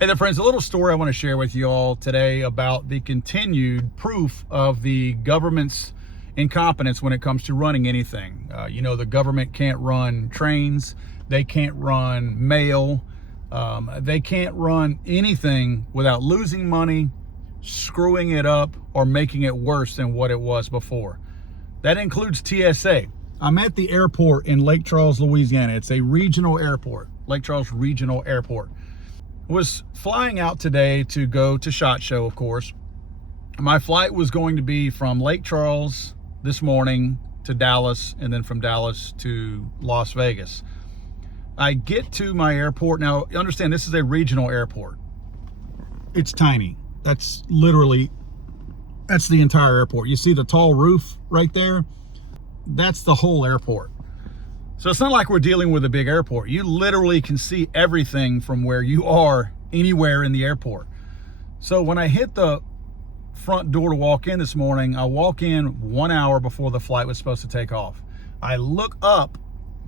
Hey there, friends. A little story I want to share with you all today about the continued proof of the government's incompetence when it comes to running anything. The government can't run trains. They can't run mail. They can't run anything without losing money, screwing it up, or making it worse than what it was before. That includes TSA. I'm at the airport in Lake Charles, Louisiana. It's a regional airport, Lake Charles Regional Airport. Was flying out today to go to SHOT Show, of course. My flight was going to be from Lake Charles this morning to Dallas, and then from Dallas to Las Vegas. I get to my airport. Now, understand, this is a regional airport. It's tiny. That's the entire airport. You see the tall roof right there? That's the whole airport. So it's not like we're dealing with a big airport. You literally can see everything from where you are anywhere in the airport. So when I hit the front door to walk in this morning, I walk in 1 hour before the flight was supposed to take off. I look up,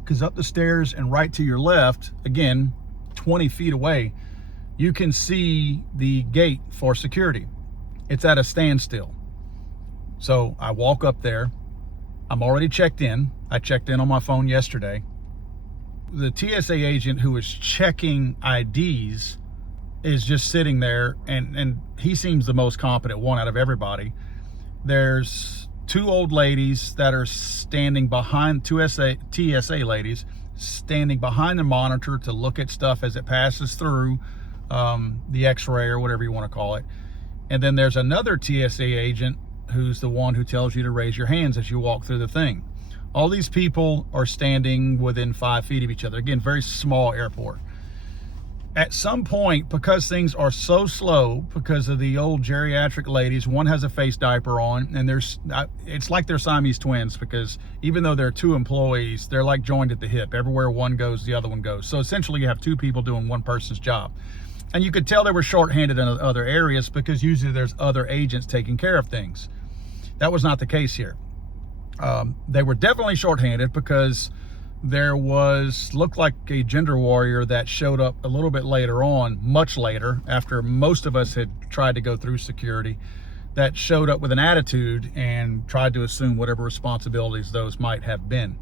because up the stairs and right to your left, again, 20 feet away, you can see the gate for security. It's at a standstill. So I walk up there. I'm already checked in. I checked in on my phone yesterday. The TSA agent who is checking IDs is just sitting there, and he seems the most competent one out of everybody. There's two old ladies that are standing behind, TSA ladies, standing behind the monitor to look at stuff as it passes through the x-ray or whatever you want to call it. And then there's another TSA agent who's the one who tells you to raise your hands as you walk through the thing. All these people are standing within 5 feet of each other. Again, very small airport. At some point, because things are so slow, because of the old geriatric ladies, one has a face diaper on, and it's like they're Siamese twins, because even though they're two employees, they're like joined at the hip. Everywhere one goes, the other one goes. So essentially you have two people doing one person's job. And you could tell they were shorthanded in other areas, because usually there's other agents taking care of things. That was not the case here. They were definitely shorthanded, because there looked like a gender warrior that showed up a little bit later on, much later, after most of us had tried to go through security, that showed up with an attitude and tried to assume whatever responsibilities those might have been.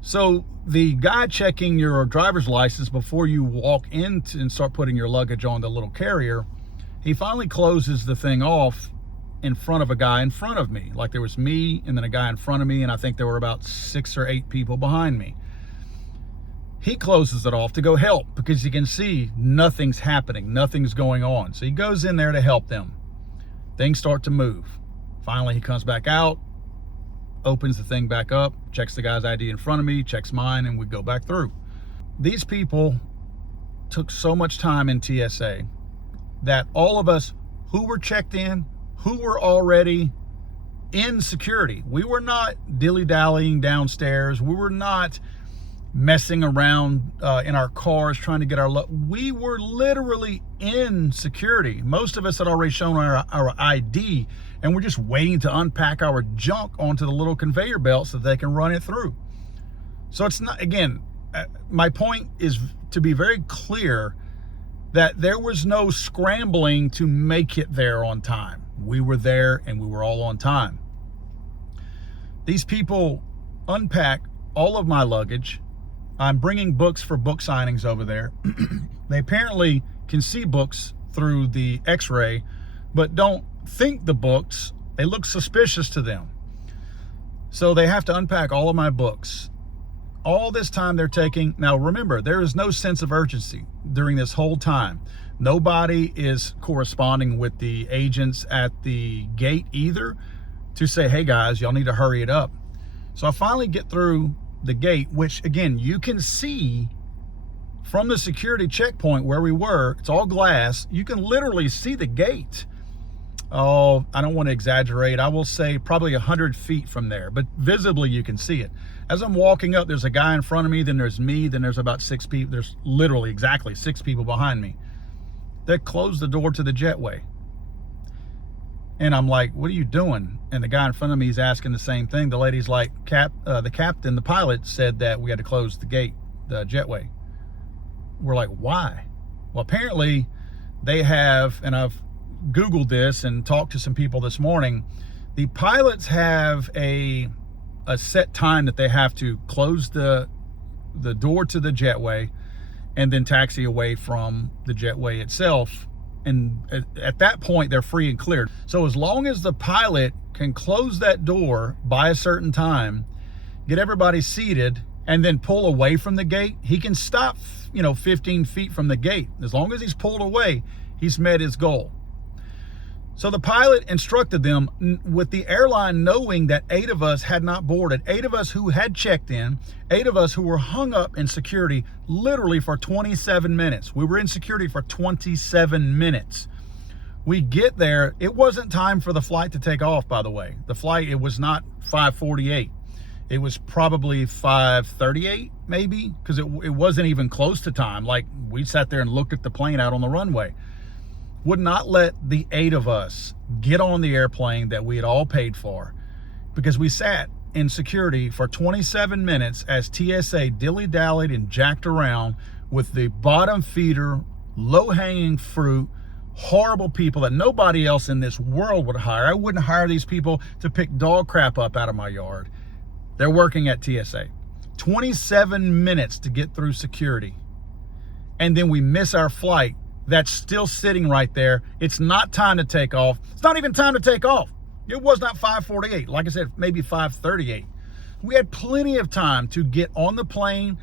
So the guy checking your driver's license before you walk in and start putting your luggage on the little carrier, he finally closes the thing off in front of a guy in front of me. Like there was me and then a guy in front of me, and I think there were about 6 or 8 people behind me. He closes it off to go help, because you can see nothing's happening, nothing's going on. So he goes in there to help them. Things start to move. Finally, he comes back out, opens the thing back up, checks the guy's ID in front of me, checks mine, and we go back through. These people took so much time in TSA that all of us who were checked in, who were already in security, we were not dilly-dallying downstairs. We were not messing around in our cars trying to get our we were literally in security. Most of us had already shown our ID, and we're just waiting to unpack our junk onto the little conveyor belt so that they can run it through. So it's not, again, my point is to be very clear that there was no scrambling to make it there on time. We were there, and we were all on time. These people unpack all of my luggage. I'm bringing books for book signings over there. They apparently can see books through the x-ray, but don't think the books, they look suspicious to them. So they have to unpack all of my books. All this time they're taking. Now remember, there is no sense of urgency during this whole time. Nobody is corresponding with the agents at the gate either to say, hey guys, y'all need to hurry it up. So I finally get through the gate, which again, you can see from the security checkpoint where we were. It's all glass. You can literally see the gate. Oh, I don't want to exaggerate. I will say probably 100 feet from there, but visibly you can see it. As I'm walking up, there's a guy in front of me, then there's me, then there's about 6 people. There's literally exactly 6 people behind me. They closed the door to the jetway. And I'm like, what are you doing? And the guy in front of me is asking the same thing. The lady's like, the captain, the pilot said that we had to close the gate, the jetway. We're like, why? Well, apparently they have, and I've Googled this and talked to some people this morning, the pilots have a set time that they have to close the door to the jetway and then taxi away from the jetway itself. And at that point, they're free and cleared. So as long as the pilot can close that door by a certain time, get everybody seated, and then pull away from the gate, he can stop, 15 feet from the gate. As long as he's pulled away, he's met his goal. So the pilot instructed them, with the airline knowing that 8 of us had not boarded, 8 of us who had checked in, 8 of us who were hung up in security literally for 27 minutes. We were in security for 27 minutes. We get there. It wasn't time for the flight to take off, by the way. The flight, it was not 5:48. It was probably 5:38, maybe, because it wasn't even close to time. Like, we sat there and looked at the plane out on the runway. Would not let the 8 of us get on the airplane that we had all paid for, because we sat in security for 27 minutes as TSA dilly-dallied and jacked around with the bottom feeder, low-hanging fruit, horrible people that nobody else in this world would hire. I wouldn't hire these people to pick dog crap up out of my yard. They're working at TSA. 27 minutes to get through security. And then we miss our flight. That's still sitting right there. It's not time to take off. It's not even time to take off. It was not 5:48. Like I said, maybe 5:38. We had plenty of time to get on the plane,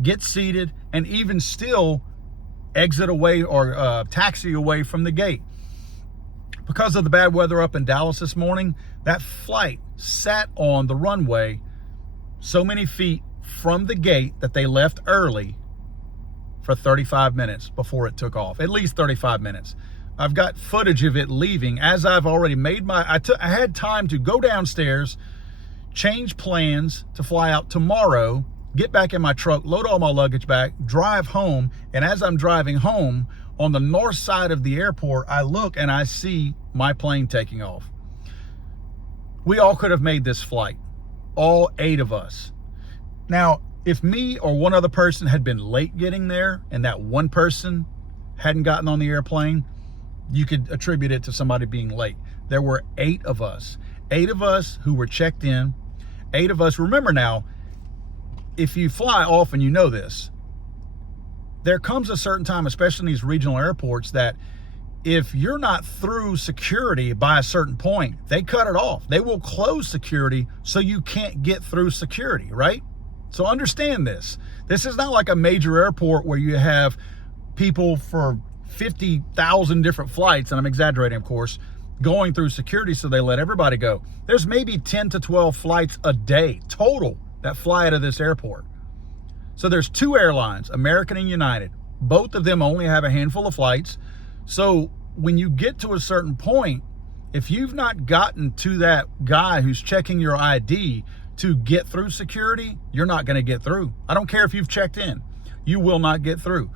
get seated, and even still exit away or taxi away from the gate. Because of the bad weather up in Dallas this morning, that flight sat on the runway so many feet from the gate that they left early for 35 minutes before it took off. At least 35 minutes. I've got footage of it leaving as I've already made I had time to go downstairs, change plans to fly out tomorrow, get back in my truck, load all my luggage back, drive home. And as I'm driving home on the north side of the airport, I look and I see my plane taking off. We all could have made this flight, all 8 of us. Now, if me or one other person had been late getting there and that one person hadn't gotten on the airplane, you could attribute it to somebody being late. There were 8 of us. 8 of us who were checked in. 8 of us. Remember now, if you fly often, you know this. There comes a certain time, especially in these regional airports, that if you're not through security by a certain point, they cut it off. They will close security so you can't get through security, right? So understand this. This is not like a major airport where you have people for 50,000 different flights, and I'm exaggerating, of course, going through security so they let everybody go. There's maybe 10 to 12 flights a day total that fly out of this airport. So there's 2 airlines, American and United. Both of them only have a handful of flights. So when you get to a certain point, if you've not gotten to that guy who's checking your ID to get through security, you're not going to get through. I don't care if you've checked in. You will not get through.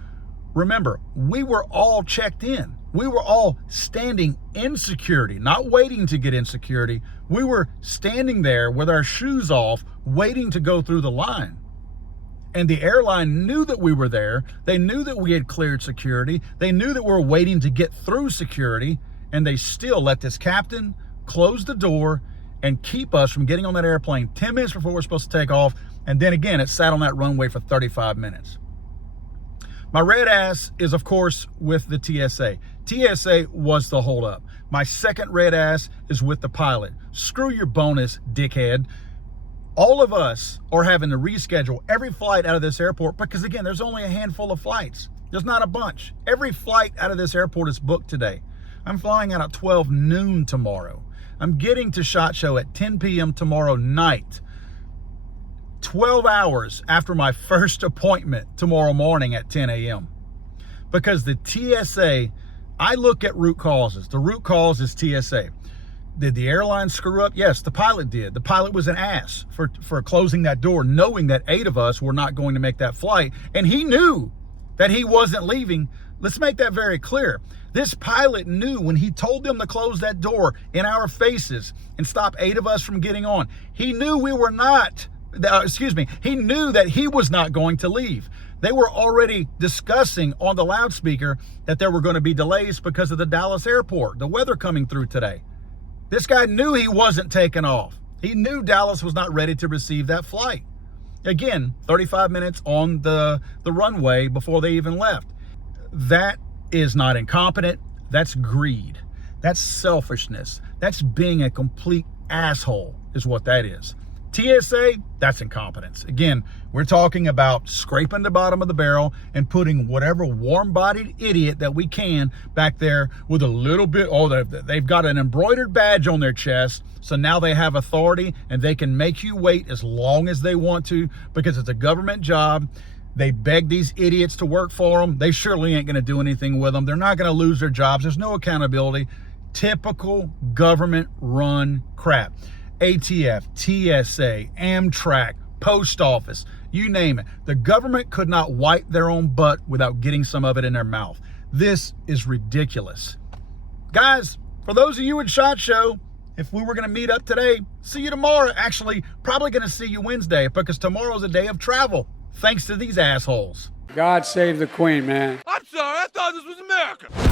Remember, we were all checked in. We were all standing in security, not waiting to get in security. We were standing there with our shoes off, waiting to go through the line. And the airline knew that we were there. They knew that we had cleared security. They knew that we were waiting to get through security. And they still let this captain close the door and keep us from getting on that airplane 10 minutes before we're supposed to take off. And then again, it sat on that runway for 35 minutes. My red ass is, of course, with the TSA. TSA was the holdup. My second red ass is with the pilot. Screw your bonus, dickhead. All of us are having to reschedule every flight out of this airport because, again, there's only a handful of flights. There's not a bunch. Every flight out of this airport is booked today. I'm flying out at 12 noon tomorrow. I'm getting to SHOT Show at 10 p.m. tomorrow night. 12 hours after my first appointment tomorrow morning at 10 a.m. Because the TSA, I look at root causes. The root cause is TSA. Did the airline screw up? Yes, the pilot did. The pilot was an ass for closing that door, knowing that 8 of us were not going to make that flight. And he knew that he wasn't leaving. Let's make that very clear. This pilot knew when he told them to close that door in our faces and stop 8 of us from getting on. He knew we were not, he knew that he was not going to leave. They were already discussing on the loudspeaker that there were going to be delays because of the Dallas airport, the weather coming through today. This guy knew he wasn't taking off. He knew Dallas was not ready to receive that flight. Again, 35 minutes on the runway before they even left. That is not incompetent. That's greed. That's selfishness. That's being a complete asshole is what that is. TSA, that's incompetence. Again, we're talking about scraping the bottom of the barrel and putting whatever warm-bodied idiot that we can back there with a little bit, they've got an embroidered badge on their chest, so now they have authority and they can make you wait as long as they want to because it's a government job. They beg these idiots to work for them. They surely ain't going to do anything with them. They're not going to lose their jobs. There's no accountability. Typical government-run crap. ATF, TSA, Amtrak, Post Office, you name it. The government could not wipe their own butt without getting some of it in their mouth. This is ridiculous. Guys, for those of you at SHOT Show, if we were going to meet up today, see you tomorrow. Actually, probably going to see you Wednesday because tomorrow's a day of travel, thanks to these assholes. God save the Queen, man. I'm sorry, I thought this was America.